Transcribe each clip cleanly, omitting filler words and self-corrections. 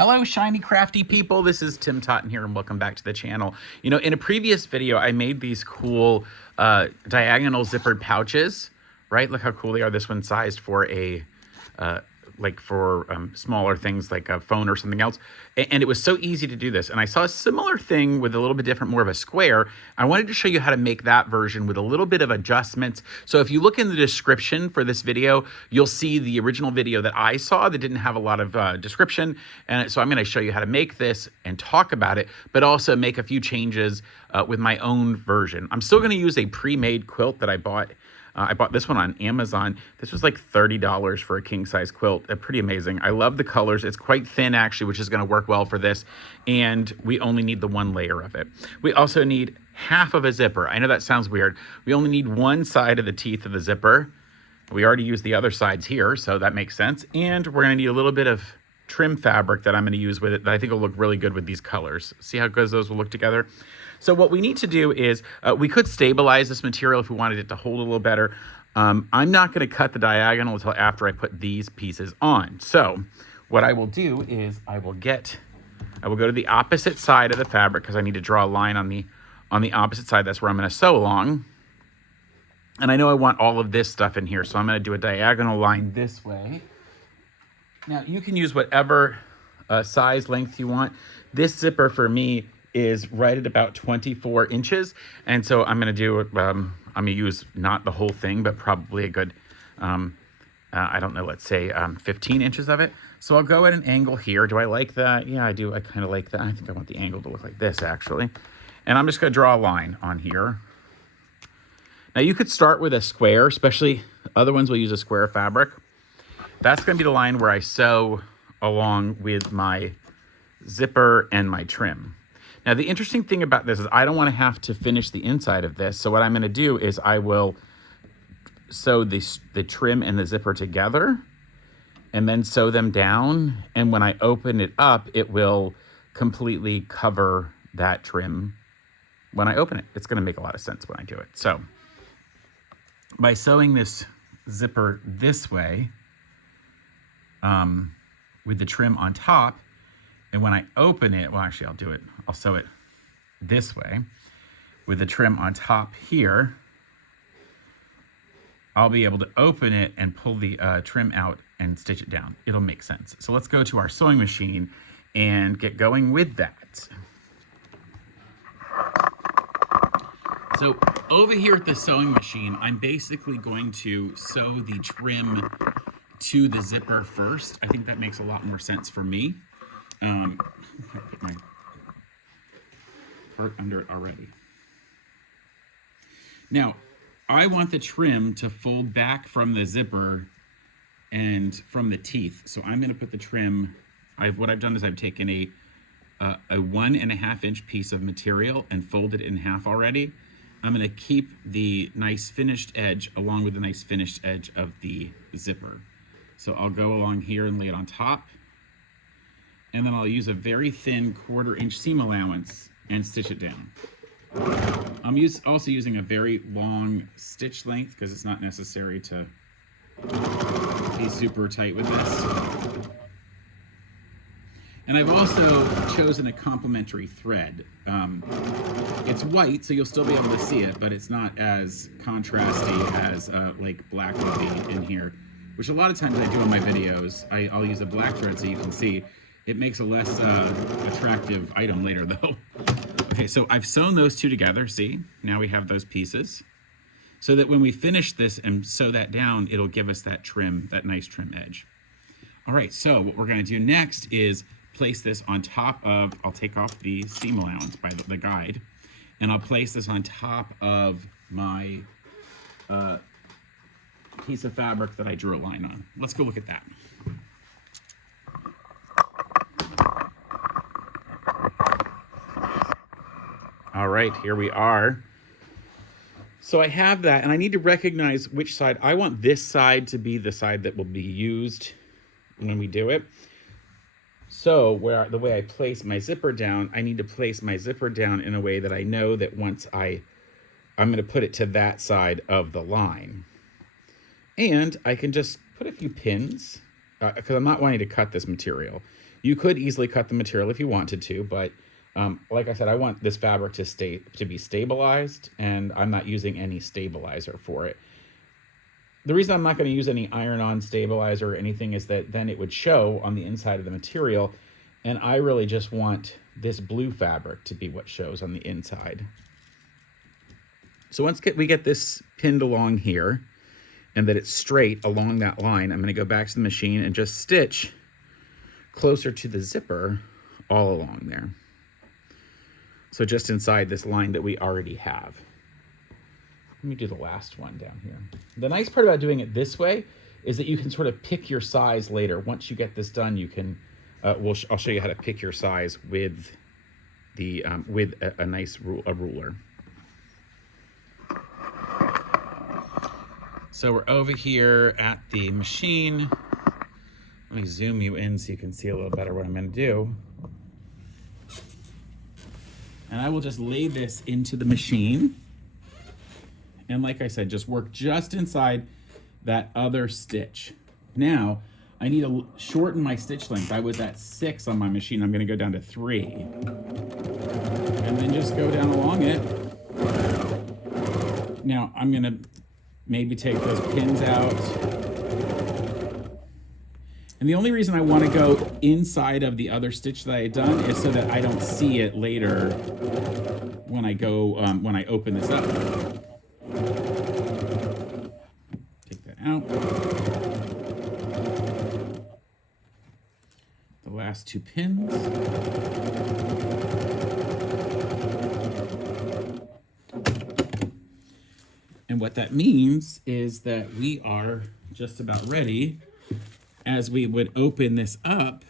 Hello, shiny crafty people. This is Tim Totten here, and welcome back to the channel. You know, in a previous video, I made these cool diagonal zippered pouches, right? Look how cool they are. This one's sized for a smaller things like a phone or something else. And it was so easy to do this. And I saw a similar thing with a little bit different, more of a square. I wanted to show you how to make that version with a little bit of adjustments. So if you look in the description for this video, you'll see the original video that I saw that didn't have a lot of description. And so I'm gonna show you how to make this and talk about it, but also make a few changes with my own version. I'm still gonna use a pre-made quilt that I bought. I bought this one on Amazon. This was like $30 for a king size quilt. Pretty amazing. I love the colors. It's quite thin actually, which is going to work well for this. And we only need the one layer of it. We also need half of a zipper. I know that sounds weird. We only need one side of the teeth of the zipper. We already used the other sides here, so that makes sense. And we're going to need a little bit of trim fabric that I'm going to use with it that I think will look really good with these colors. See how good those will look together? So what we need to do is, we could stabilize this material if we wanted it to hold a little better. I'm not going to cut the diagonal until after I put these pieces on. So what I will do is I will go to the opposite side of the fabric because I need to draw a line on the opposite side. That's where I'm going to sew along. And I know I want all of this stuff in here, so I'm going to do a diagonal line this way. Now you can use whatever size length you want. This zipper for me is right at about 24 inches. And so I'm going to do, I'm going to use not the whole thing, but probably a good, I don't know, let's say 15 inches of it. So I'll go at an angle here. Do I like that? Yeah, I do. I kind of like that. I think I want the angle to look like this actually. And I'm just going to draw a line on here. Now you could start with a square, especially other ones will use a square fabric. That's going to be the line where I sew along with my zipper and my trim. Now, the interesting thing about this is I don't want to have to finish the inside of this. So what I'm going to do is I will sew the trim and the zipper together and then sew them down. And when I open it up, it will completely cover that trim when I open it. It's going to make a lot of sense when I do it. So by sewing this zipper this way with the trim on top, and when I open it, well, actually, I'll sew it this way with the trim on top here. I'll be able to open it and pull the trim out and stitch it down. It'll make sense. So let's go to our sewing machine and get going with that. So over here at the sewing machine, I'm basically going to sew the trim to the zipper first. I think that makes a lot more sense for me. I put my part under it already. Now, I want the trim to fold back from the zipper and from the teeth. So I'm going to put the trim, what I've done is I've taken a 1.5 inch piece of material and folded it in half already. I'm going to keep the nice finished edge along with the nice finished edge of the zipper. So I'll go along here and lay it on top. And then I'll use a very thin 1/4 inch seam allowance and stitch it down. I'm also using a very long stitch length because it's not necessary to be super tight with this. And I've also chosen a complementary thread. It's white, so you'll still be able to see it, but it's not as contrasty as like black would be in here, which a lot of times I do in my videos. I'll use a black thread so you can see. It makes a less attractive item later though. Okay, so I've sewn those two together, see? Now we have those pieces. So that when we finish this and sew that down, it'll give us that trim, that nice trim edge. All right, so what we're gonna do next is place this on top of, I'll take off the seam allowance by the guide, and I'll place this on top of my piece of fabric that I drew a line on. Let's go look at that. All right, here we are. So I have that, and I need to recognize which side. I want this side to be the side that will be used when we do it. So the way I place my zipper down, I need to place my zipper down in a way that I know that once I'm going to put it to that side of the line. And I can just put a few pins because I'm not wanting to cut this material. You could easily cut the material if you wanted to, but like I said, I want this fabric to be stabilized, and I'm not using any stabilizer for it. The reason I'm not going to use any iron-on stabilizer or anything is that then it would show on the inside of the material, and I really just want this blue fabric to be what shows on the inside. So once we get this pinned along here, and that it's straight along that line, I'm going to go back to the machine and just stitch closer to the zipper all along there. So just inside this line that we already have. Let me do the last one down here. The nice part about doing it this way is that you can sort of pick your size later. Once you get this done, you can, I'll show you how to pick your size with the with a nice ruler. So we're over here at the machine. Let me zoom you in so you can see a little better what I'm going to do. And I will just lay this into the machine. And like I said, just work just inside that other stitch. Now, I need to shorten my stitch length. I was at 6 on my machine. I'm going to go down to 3. And then just go down along it. Now, I'm going to maybe take those pins out. And the only reason I want to go inside of the other stitch that I had done is so that I don't see it later when I go, when I open this up. Take that out. The last 2 pins. And what that means is that we are just about ready. As we would open this up,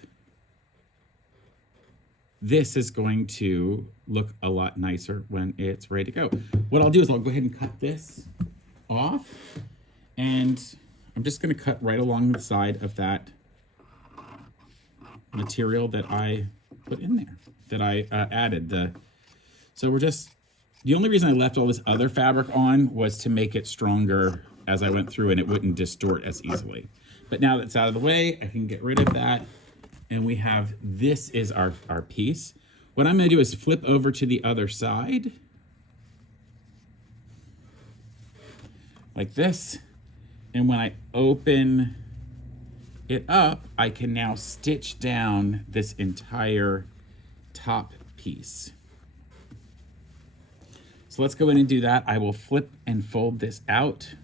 this is going to look a lot nicer when it's ready to go. What I'll do is I'll go ahead and cut this off, and I'm just going to cut right along the side of that material that I put in there, that I added. So we're just, the only reason I left all this other fabric on was to make it stronger as I went through and it wouldn't distort as easily. But now that's out of the way, I can get rid of that. And we have, this is our piece. What I'm gonna do is flip over to the other side. Like this. And when I open it up, I can now stitch down this entire top piece. So let's go in and do that. I will flip and fold this out.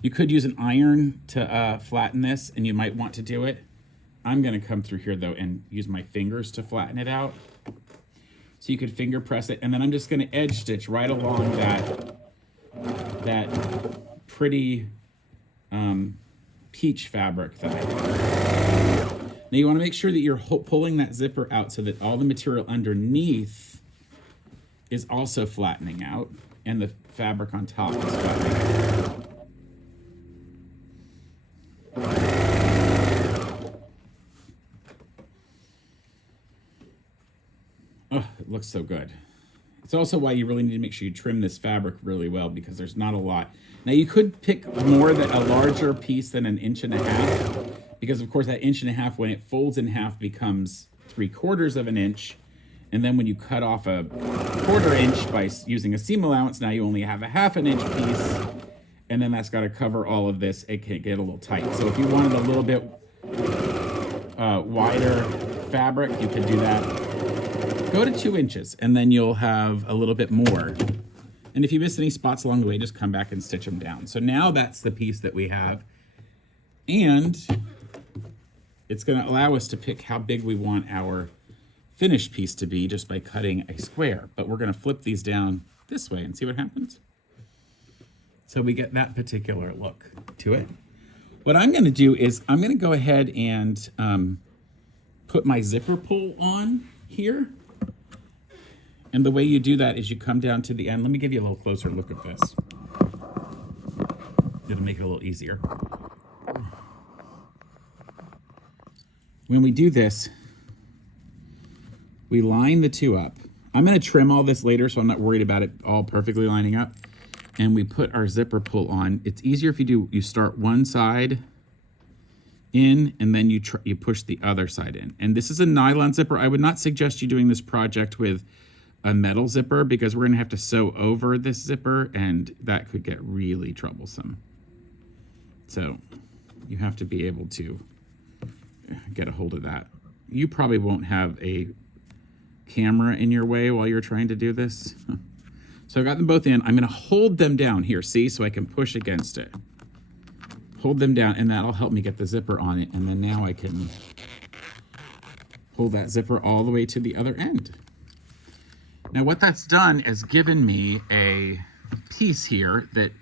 You could use an iron to flatten this, and you might want to do it. I'm gonna come through here though and use my fingers to flatten it out. So you could finger press it, and then I'm just gonna edge stitch right along that pretty peach fabric that I have. Now you wanna make sure that you're pulling that zipper out so that all the material underneath is also flattening out, and the fabric on top is flattening out. Oh, it looks so good. It's also why you really need to make sure you trim this fabric really well, because there's not a lot. Now you could pick a larger piece than 1.5 inches, because of course that 1.5 inches, when it folds in half, becomes 3/4 of an inch. And then when you cut off a 1/4 inch by using a seam allowance, now you only have a 1/2 inch piece. And then that's got to cover all of this. It can get a little tight. So if you wanted a little bit wider fabric, you could do that. Go to 2 inches, and then you'll have a little bit more. And if you miss any spots along the way, just come back and stitch them down. So now that's the piece that we have. And it's going to allow us to pick how big we want our finished piece to be just by cutting a square. But we're going to flip these down this way and see what happens. So we get that particular look to it. What I'm going to do is I'm going to go ahead and put my zipper pull on here. And the way you do that is you come down to the end. Let me give you a little closer look at this. It'll make it a little easier. When we do this, we line the two up. I'm going to trim all this later, so I'm not worried about it all perfectly lining up. And we put our zipper pull on. It's easier if you start one side in, and then you push the other side in. And this is a nylon zipper. I would not suggest you doing this project with a metal zipper because we're gonna have to sew over this zipper and that could get really troublesome. So you have to be able to get a hold of that. You probably won't have a camera in your way while you're trying to do this. So I've got them both in. I'm gonna hold them down here, see, so I can push against it. Hold them down, and that'll help me get the zipper on it, and then now I can pull that zipper all the way to the other end. Now what that's done is given me a piece here that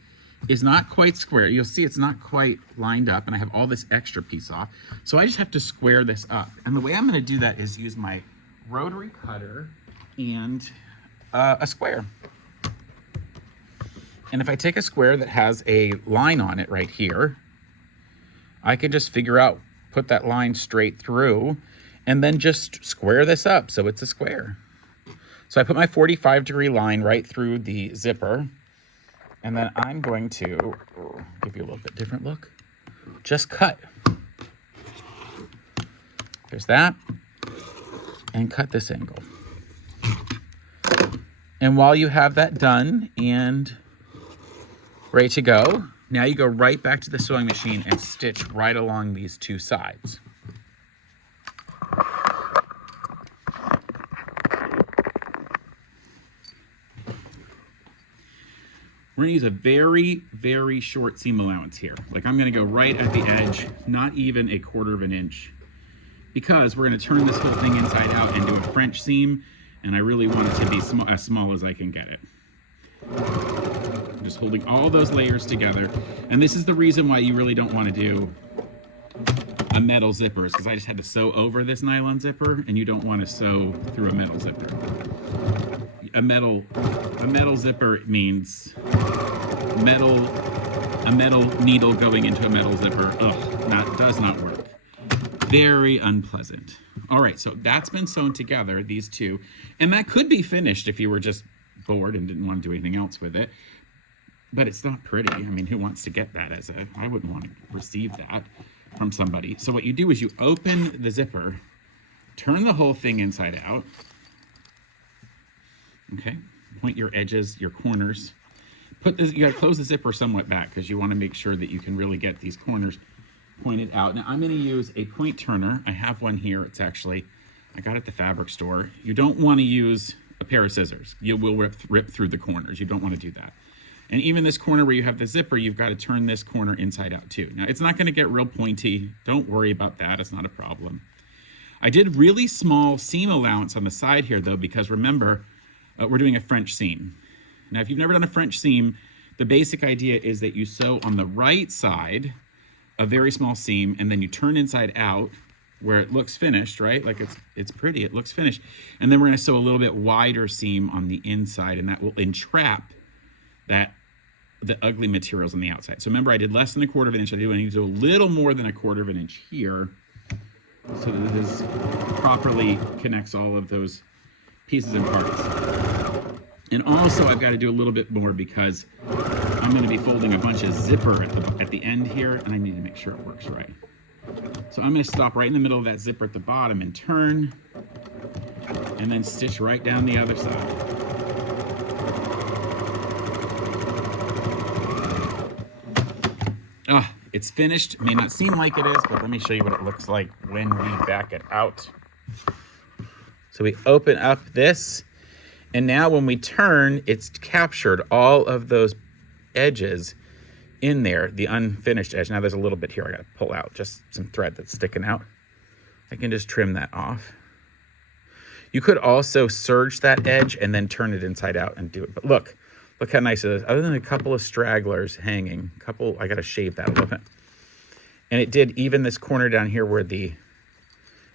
is not quite square. You'll see it's not quite lined up, and I have all this extra piece off. So I just have to square this up. And the way I'm gonna do that is use my rotary cutter and a square. And if I take a square that has a line on it right here, I can just figure out, put that line straight through, and then just square this up so it's a square. So I put my 45-degree line right through the zipper, and then I'm going to give you a little bit different look. Just cut. There's that, and cut this angle. And while you have that done and ready to go, now you go right back to the sewing machine and stitch right along these two sides. We're gonna use a very, very short seam allowance here. Like I'm gonna go right at the edge, not even a 1/4 of an inch, because we're gonna turn this whole thing inside out and do a French seam, and I really want it to be as small as I can get it. Just holding all those layers together. And this is the reason why you really don't want to do a metal zipper, is because I just had to sew over this nylon zipper, and you don't want to sew through a metal zipper. A metal zipper means a metal needle going into a metal zipper. Ugh, that does not work. Very unpleasant. All right, so that's been sewn together, these two, and that could be finished if you were just bored and didn't want to do anything else with it. But it's not pretty. I mean, who wants to get that as a, I wouldn't want to receive that from somebody. So what you do is you open the zipper, turn the whole thing inside out. Okay, point your edges, your corners. Put this, you gotta close the zipper somewhat back because you want to make sure that you can really get these corners pointed out. Now I'm gonna use a point turner. I have one here. It's actually, I got it at the fabric store. You don't want to use a pair of scissors. You will rip through the corners. You don't want to do that. And even this corner where you have the zipper, you've got to turn this corner inside out too. Now it's not going to get real pointy. Don't worry about that. It's not a problem. I did really small seam allowance on the side here though, because remember, we're doing a French seam. Now, if you've never done a French seam, the basic idea is that you sew on the right side a very small seam, and then you turn inside out where it looks finished, right? Like it's pretty, it looks finished. And then we're gonna sew a little bit wider seam on the inside, and that will entrap the ugly materials on the outside. So remember, I did less than a 1/4 of an inch. I need to do a little more than a 1/4 of an inch here so that this properly connects all of those pieces and parts. And also I've got to do a little bit more because I'm going to be folding a bunch of zipper at the end here, and I need to make sure it works right. So I'm going to stop right in the middle of that zipper at the bottom and turn, and then stitch right down the other side. It's finished. It may not seem like it is, but let me show you what it looks like when we back it out. So we open up this, and now when we turn, it's captured all of those edges in there, the unfinished edge. Now there's a little bit here I gotta pull out, just some thread that's sticking out. I can just trim that off. You could also serge that edge and then turn it inside out and do it. But look how nice it is. Other than a couple of stragglers hanging, I gotta shave that a little bit. And it did, even this corner down here where the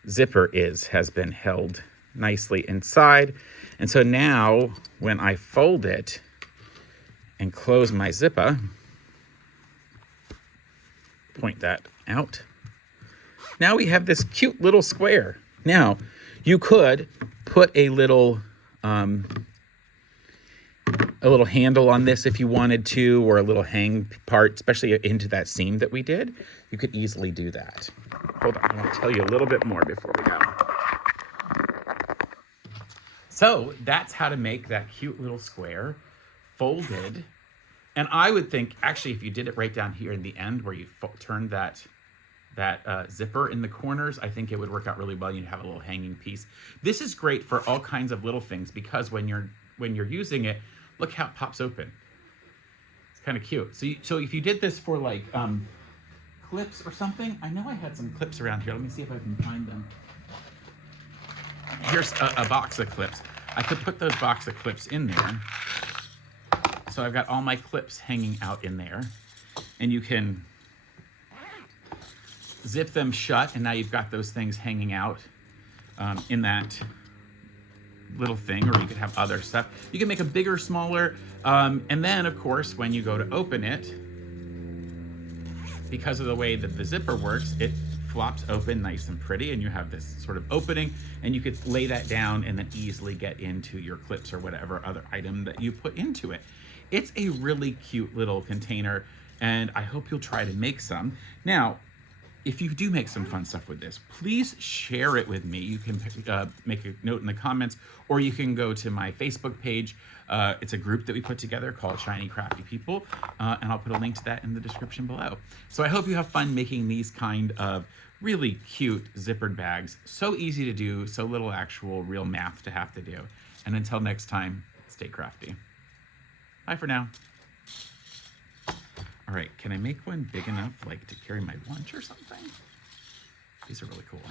zipper has been held nicely inside. And so now when I fold it and close my zipper, point that out. Now we have this cute little square. Now you could put a little handle on this if you wanted to, or a little hang part, especially into that seam that we did. You could easily do that. hold on, I want to tell you a little bit more before we go. So that's how to make that cute little square folded. And I would think, actually, if you did it right down here in the end where you turned that zipper in the corners, I think it would work out really well. You'd have a little hanging piece. This is great for all kinds of little things because when you're using it, look how it pops open. It's kind of cute. So if you did this for like clips or something, I know I had some clips around here. Let me see if I can find them. Here's a box of clips. I could put those box of clips in there. So I've got all my clips hanging out in there, and you can zip them shut, and now you've got those things hanging out in that little thing, or you could have other stuff. You can make a bigger, smaller, and then of course when you go to open it, because of the way that the zipper works, it flops open nice and pretty, and you have this sort of opening, and you could lay that down and then easily get into your clips or whatever other item that you put into it. It's a really cute little container, and I hope you'll try to make some. Now, if you do make some fun stuff with this, please share it with me. You can make a note in the comments, or you can go to my Facebook page. It's a group that we put together called Shiny Crafty People, and I'll put a link to that in the description below. So I hope you have fun making these kind of really cute zippered bags. So easy to do, so little actual real math to have to do. And until next time, stay crafty. Bye for now. All right, can I make one big enough like to carry my lunch or something? These are really cool.